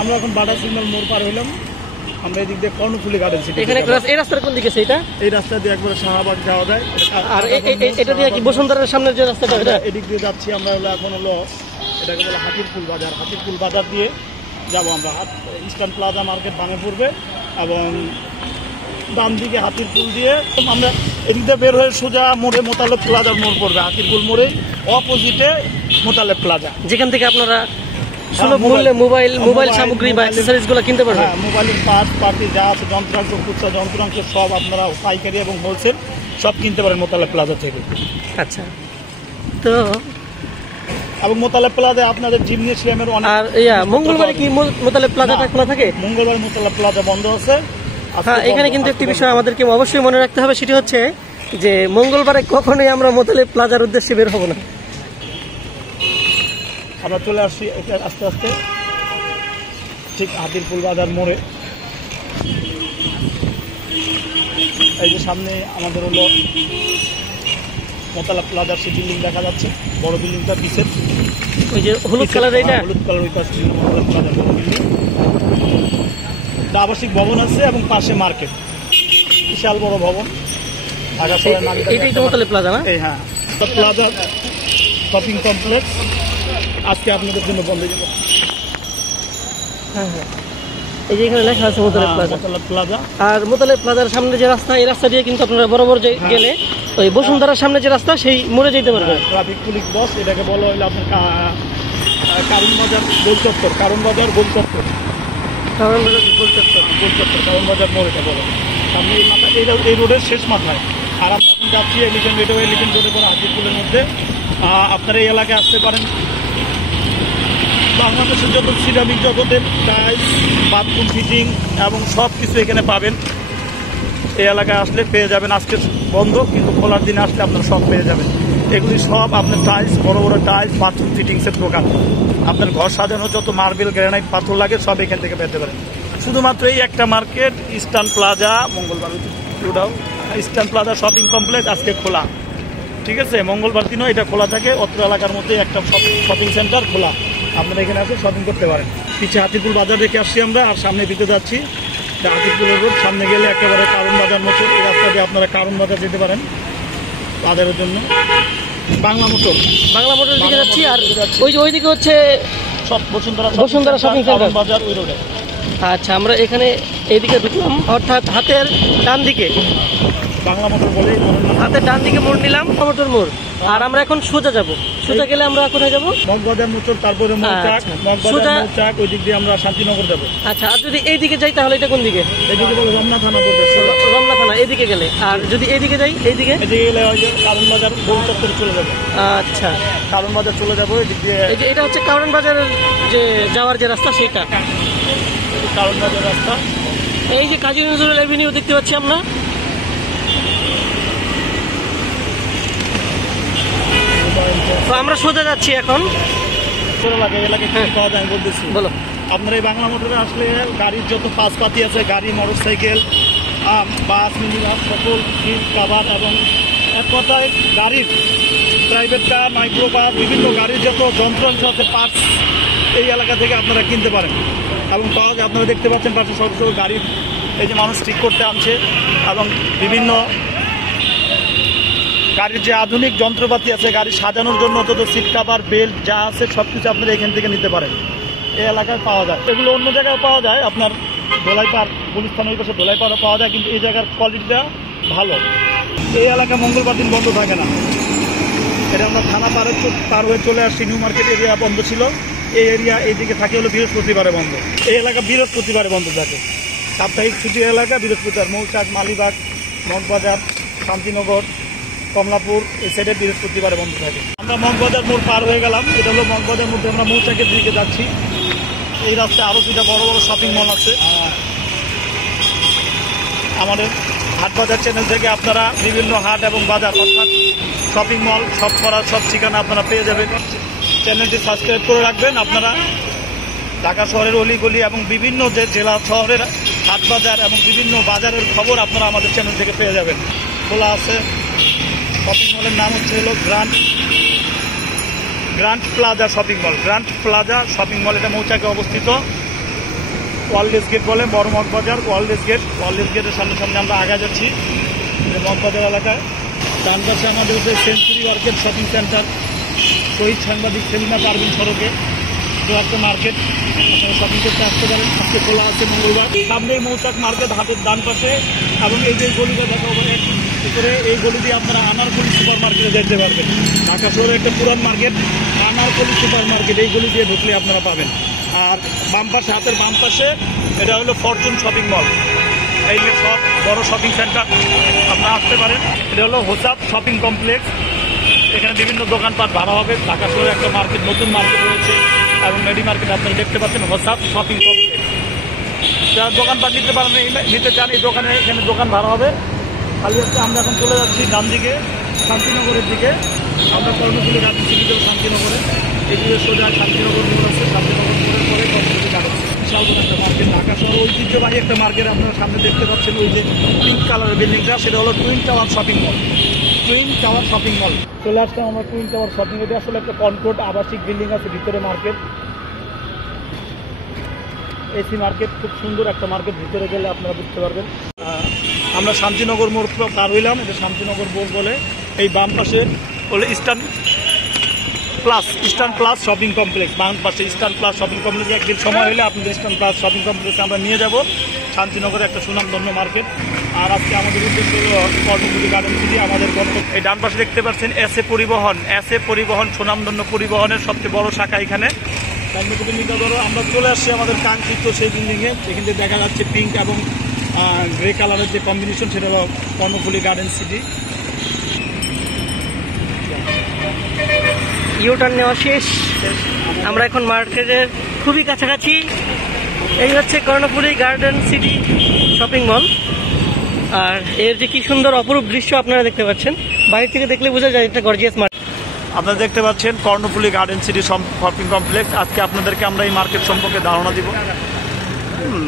আমরা এখন বাটা সিগন্যাল মোড় পার হইলাম। আমরা এদিক দিয়ে কর্ণফুলি গার্ডেন সিটি। এখানে এই রাস্তার কোন দিকে সেটা? এই রাস্তা দিয়ে একবারে শাহবাগ যাওয়া যায়। আর এটা দিয়ে কি বসুন্ধরার সামনের যে রাস্তাটা এটা? এদিক দিয়ে যাচ্ছি আমরা। এখন হলো এটাকে বলে হাতিরপুল বাজার। হাতিরপুল বাজার দিয়ে যাবো আমরা। ইস্টার্ন প্লাজা মার্কেট ভাঙে পড়বে এবং ডান দিকে হাতিরপুল দিয়ে আমরা এদিক দিয়ে বের হয়ে সোজা মোড়ে মোতালেব প্লাজার মোড় পড়বে। হাতিরপুল মোড়ে অপোজিটে মোতালেব প্লাজা, যেখান থেকে আপনারা সুলভ মূল্যে মোবাইল সামগ্রী বা অ্যাক্সেসরিজ গুলো কিনতে পারবেন। হ্যাঁ, মোবাইলের পার্ট পার্টি যা আছে, যন্ত্রাংশ, খুচরা যন্ত্রাংশ সব আপনারা পাইকারি এবং হোলসেল সব কিনতে পারেন মোতালেব প্লাজা থেকে। আচ্ছা, তো এবং মোতালেব প্লাজায় আপনাদের জিমনেশিয়ামের অনেক। আর মঙ্গলবারে কি মোতালেব প্লাজাটা খোলা থাকে? মঙ্গলবার মোতালেব প্লাজা বন্ধ আছে। হ্যাঁ, এখানে কিন্তু একটি বিষয় আমাদেরকে অবশ্যই মনে রাখতে হবে, সেটি হচ্ছে যে মঙ্গলবারে কখনোই আমরা মোতালেব প্লাজার উদ্দেশ্যে বের হব না। আমরা চলে আসছি এটা আস্তে আস্তে ঠিক হাতিরপুল বাজার মোড়ে। এই যে সামনে আমাদের হলো মোতালেব প্লাজার সেই বিল্ডিং দেখা যাচ্ছে, বড় বিল্ডিংটা পিছের ওই যে হলুদ কালার, এটা হলুদ কালার ওই পাশে মোতালেব প্লাজার বড় বিল্ডিং। আবাসিক ভবন আছে এবং পাশে মার্কেট, বিশাল বড় ভবন। এটাই তো মোতালেব প্লাজা না? এই হ্যাঁ, প্লাজা শপিং কমপ্লেক্স আজকে আপনাদের জন্য বন্ধ হয়ে যাবে। হ্যাঁ হ্যাঁ, এই যে এখানে লেখা আছে মোতালেব প্লাজা। আর মোতালেব প্লাজার সামনে যে রাস্তা, এই রাস্তা দিয়ে কিন্তু আপনারা বরাবর গেলে ওই বসুন্ধরার সামনে যে রাস্তা সেই মোড়ে যেতে পারবেন। ট্রাফিক পুলিশ বস এটাকে বলা হইলে আপনার কারণ বাজার গোল চত্বর। কারণ বাজার গোল চত্বর কারণ বাজার মোড় এটা বলে। সামনে এই মাথা এই রোডের শেষ মাথায়। আর আমরা এখন যাচ্ছি এলিফেন্ট রোডে। এলিফেন্ট রোডে করে হাতিরপুলের মধ্যে আপনারা এই এলাকায় আসতে পারেন। বাংলাদেশের যত সিরামিক জগতের টাইলস, বাথরুম ফিটিং এবং সব কিছু এখানে পাবেন। এই এলাকায় আসলে পেয়ে যাবেন। আজকে বন্ধ, কিন্তু খোলার দিনে আসলে আপনারা সব পেয়ে যাবেন। এগুলি সব আপনার টাইলস, বড় বড় টাইলস, বাথরুম ফিটিংসের দোকান। আপনার ঘর সাজানো যত মার্বেল, গ্রানাইট, পাথর লাগে সব এখান থেকে পেতে পারেন। শুধুমাত্র এই একটা মার্কেট, ইস্টার্ন প্লাজা, মঙ্গলবার ইস্টার্ন প্লাজা শপিং কমপ্লেক্স আজকে খোলা। ঠিক আছে, মঙ্গলবার দিনও এটা খোলা থাকে। অত্র এলাকার মধ্যে একটা শপিং সেন্টার খোলা, আপনারা এখানে আসে শপিং করতে পারেন। পিছিয়ে হাতিরপুল বাজার রেখে আসছি আমরা, আর সামনে দিতে যাচ্ছি হাতিরপুলের রোড। সামনে গেলে একেবারে কারণ বাজার মতো এই রাস্তা দিয়ে আপনারা কারণ বাজার যেতে পারেন বাজারের জন্য। বাংলা মোটর দিকে যাচ্ছি। আর ওইদিকে হচ্ছে সব বসুন্ধরা শপিং সেন্টার বাজার ওই রোডে। আচ্ছা, আমরা এখানে এইদিকে ঢুকলাম, অর্থাৎ হাতের ডান দিকে বাংলা মোটর বলে হাতের ডান দিকে মোড় নিলাম, মোটর মোড়। আর আমরা এখন সোজা যাব। সোজা গেলে আমরা কোথায় যাবো? মগবাজার মোটর, তারপরে মগবাজার ওই দিক দিয়ে আমরা শান্তিনগর যাবো। আচ্ছা, আর যদি এইদিকে যাই তাহলে এটা কোন দিকে? এইদিকে বলে রমনা থানা পড়বে। রমনা থানা এইদিকে গেলে। আর যদি এইদিকে যাই, এইদিকে গেলে ওই যে কারণ বাজার গোল চত্বরে চলে যাবে। আচ্ছা, কারণ বাজার চলে যাবো এদিক দিয়ে। এটা হচ্ছে কারণ বাজারের যে যাওয়ার যে রাস্তা, সেটা কারণ বাজার রাস্তা। এই যে কাজী নজরুল এভিনিউ দেখতে পাচ্ছি আমরা। তো আমরা সোজা যাচ্ছি এখন। পাওয়া যায় আমি বলতেছি, বলো। আপনার এই বাংলা মোটরে আসলে গাড়ির যত পাতি আছে, গাড়ি, মোটরসাইকেল, বাস, মিনি বাস, সকল সিট কাভার এবং এক কথায় গাড়ির প্রাইভেট কার, মাইক্রো কার, বিভিন্ন গাড়ির যত যন্ত্রাংশ আছে, পার্টস এই এলাকা থেকে আপনারা কিনতে পারেন এবং পাওয়া যায়। আপনারা দেখতে পাচ্ছেন পাশে সব গাড়ির এই যে মানুষ ঠিক করতে আনছে এবং বিভিন্ন গাড়ির যে আধুনিক যন্ত্রপাতি আছে, গাড়ি সাজানোর জন্য অন্তত সিট কাভার, বেল্ট যা আছে সব কিছু আপনারা এখান থেকে নিতে পারেন। এই এলাকায় পাওয়া যায়। এগুলো অন্য জায়গায় পাওয়া যায়, আপনার ধোলাইপাড়, গুলিস্তানের ওই পাশে ধোলাইপাড়ও পাওয়া যায়, কিন্তু এই জায়গার কোয়ালিটিটা ভালো। এই এলাকা মঙ্গলবার দিন বন্ধ থাকে না। এটা আমরা থানা পার হয়ে চলে আসছি। নিউ মার্কেট এরিয়া বন্ধ ছিল। এই এরিয়া এইদিকে থাকে হলো বৃহস্পতিবারে বন্ধ। এই এলাকা বৃহস্পতিবারে বন্ধ থাকে। সাপ্তাহিক ছুটির এলাকা বৃহস্পতিবার। মৌচাক, মালিবাগ, মগবাজার, শান্তিনগর, কমলাপুর এই সাইডে বৃহস্পতিবারে বন্ধ থাকে। আমরা মগবাজার মোড় পার হয়ে গেলাম। এটা হলো মগবাজার মধ্যে আমরা মৌচাকের দিকে যাচ্ছি। এই রাস্তায় আরও দুটা বড় বড় শপিং মল আছে। আমাদের হাটবাজার চ্যানেল থেকে আপনারা বিভিন্ন হাট এবং বাজার অর্থাৎ শপিং মল সব করার সব ঠিকানা আপনারা পেয়ে যাবেন। চ্যানেলটি সাবস্ক্রাইব করে রাখবেন। আপনারা ঢাকা শহরের অলিগলি এবং বিভিন্ন যে জেলা শহরের হাটবাজার এবং বিভিন্ন বাজারের খবর আপনারা আমাদের চ্যানেল থেকে পেয়ে যাবেন। খোলা আছে। শপিং মলের নাম হচ্ছে হলো grand plaza shopping mall. Grand plaza shopping mall, এটা মৌচাকে অবস্থিত। ওয়ার্ল্ডস গেট বলে, বড় মগবাজার ওয়ার্ল্ডস গেটের সামনে সামনে আমরা আগা যাচ্ছি মগবাজার এলাকায়। ডান পাশে আমাদের হচ্ছে সেঞ্চুরি মার্কেট শপিং সেন্টার, শহীদ সাংবাদিক সেলিনা পারভিন সড়কে একটা মার্কেট, আপনারা শপিং করতে আসতে পারেন। আজকে খোলা আছে মঙ্গলবার। সামনেই মৌচাক মার্কেট হাটের ডান পাশে, এবং এই যে গলিটা দেখা হবে করে এই গলি দিয়ে আপনারা আনারকলি সুপার মার্কেটে যেতে পারবেন। ঢাকা শহরে একটা পুরান মার্কেট আনারকলি সুপার মার্কেট, এই গলি দিয়ে ঢুকলে আপনারা পাবেন। আর বাম পাশে হাতের বাম পাশে এটা হলো ফরচুন শপিং মল, এই যে সব বড় শপিং সেন্টার আপনারা আসতে পারেন। এটা হলো হোসাপ শপিং কমপ্লেক্স, এখানে বিভিন্ন দোকানপাট ভাড়া হবে। ঢাকা শহরে একটা মার্কেট, নতুন মার্কেট রয়েছে এবং মেডি মার্কেট আপনারা দেখতে পাচ্ছেন হোসাপ শপিং কমপ্লেক্স। যারা দোকানপাট নিতে চান এই দোকানে, এখানে দোকান ভাড়া হবে। খালি হচ্ছে আমরা এখন চলে যাচ্ছি ডান দিকে শান্তিনগরের দিকে। আমরা কর্ণফুলী গার্ডেন সিটি যাবো শান্তিনগরে, এগুলো সোজা শান্তিনগর মোড় আছে, শান্তিনগর মোড়ের পরে কর্ণফুলী গার্ডেন বিশাল একটা মার্কেট। ঢাকা শহরে ঐতিহ্যবাহী একটা মার্কেট আপনারা সামনে দেখতে পাচ্ছেন, ওই যে পিঙ্ক কালারের বিল্ডিংটা, সেটা হলো twin tower shopping mall. Twin tower shopping mall চলে আসলাম আমরা টুইন টাওয়ার শপিং। এটা আসলে একটা কনকোর্ট আবাসিক বিল্ডিং আছে, ভিতরে মার্কেট, এসি মার্কেট, খুব সুন্দর একটা মার্কেট। ভিতরে গেলে আপনারা বুঝতে পারবেন। আমরা শান্তিনগর মোড় পার হইলাম, এটা শান্তিনগর মোড় বলে। এই বাম পাশে হলো ইস্টার্ন প্লাস শপিং কমপ্লেক্স, বাম পাশে ইস্টার্ন প্লাস শপিং কমপ্লেক্স। একদিন সময় হলে আপনাদের ইস্টার্ন প্লাস শপিং কমপ্লেক্সে আমরা নিয়ে যাব। শান্তিনগরে একটা সুনামধন্য মার্কেট। আর আজকে আমাদের উদ্দেশ্য হলো কর্ণফুলী গার্ডেন সিটি। আমাদের এই ডান পাশে দেখতে পাচ্ছেন এসএ পরিবহন সুনামধন্য পরিবহনের সবচেয়ে বড় শাখা এখানে। আমরা চলে আসছি আমাদের কাঙ্ক্ষিত সেই বিল্ডিংয়ে, এখান থেকে দেখা যাচ্ছে পিঙ্ক এবং গ্রে কালারের যে কম্বিনেশন, সেটা হলো কর্ণফুলী গার্ডেন সিটি। ইউটার্ন নেওয়া শেষ, আমরা এখন মার্কেটের খুবই কাছাকাছি। এই হচ্ছে Karnaphuli Garden City Shopping Mall. আর এর যে কি সুন্দর অপরূপ দৃশ্য আপনারা দেখতে পাচ্ছেন, বাইরে থেকে দেখলে বোঝা যায় এটা গর্জিয়াস মার্কেট। আপনারা দেখতে পাচ্ছেন Karnaphuli Garden City shopping complex. আজকে আপনাদেরকে আমরা এই মার্কেট সম্পর্কে ধারণা দিব।